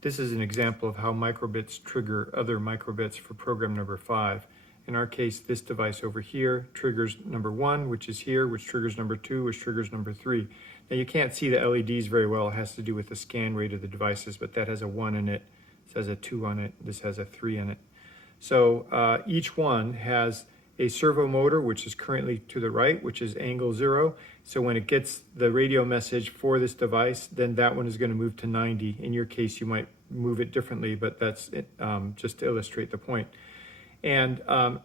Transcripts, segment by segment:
This is an example of how microbits trigger other microbits for program number 5. In our case, this device over here triggers number 1, which is here, which triggers number 2, which triggers number 3. Now you can't see the LEDs very well. It has to do with the scan rate of the devices, but that has a 1 in it. This has a 2 on it. This has a 3 in it. So each one has a servo motor, which is currently to the right, which is angle 0. So when it gets the radio message for this device, then that one is going to move to 90. In your case, you might move it differently, but that's it, just to illustrate the point. And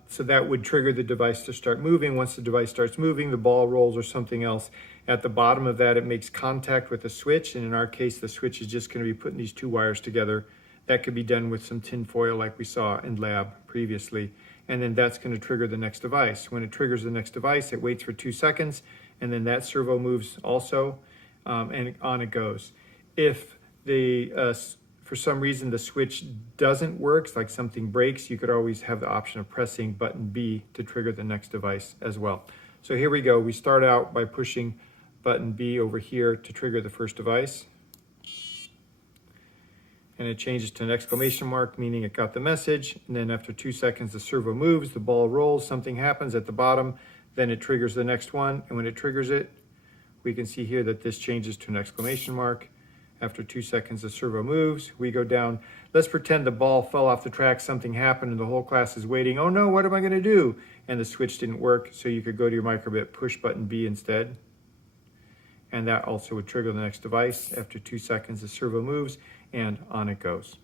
so that would trigger the device to start moving. Once the device starts moving, the ball rolls or something else. At the bottom of that, it makes contact with a switch. And in our case, the switch is just going to be putting these two wires together. That could be done with some tin foil like we saw in lab previously. And then that's going to trigger the next device. When it triggers the next device, it waits for 2 seconds, and then that servo moves also, and on it goes. If for some reason the switch doesn't work, like something breaks, you could always have the option of pressing button B to trigger the next device as well. So here we go. We start out by pushing button B over here to trigger the first device. And it changes to an exclamation mark, meaning it got the message. And then after 2 seconds, the servo moves, the ball rolls, something happens at the bottom, then it triggers the next one. And when it triggers it, we can see here that this changes to an exclamation mark. After 2 seconds, the servo moves, we go down. Let's pretend the ball fell off the track, something happened, and the whole class is waiting. Oh no, what am I gonna do? And the switch didn't work, so you could go to your microbit, push button B instead. And that also would trigger the next device. After 2 seconds, the servo moves, and on it goes.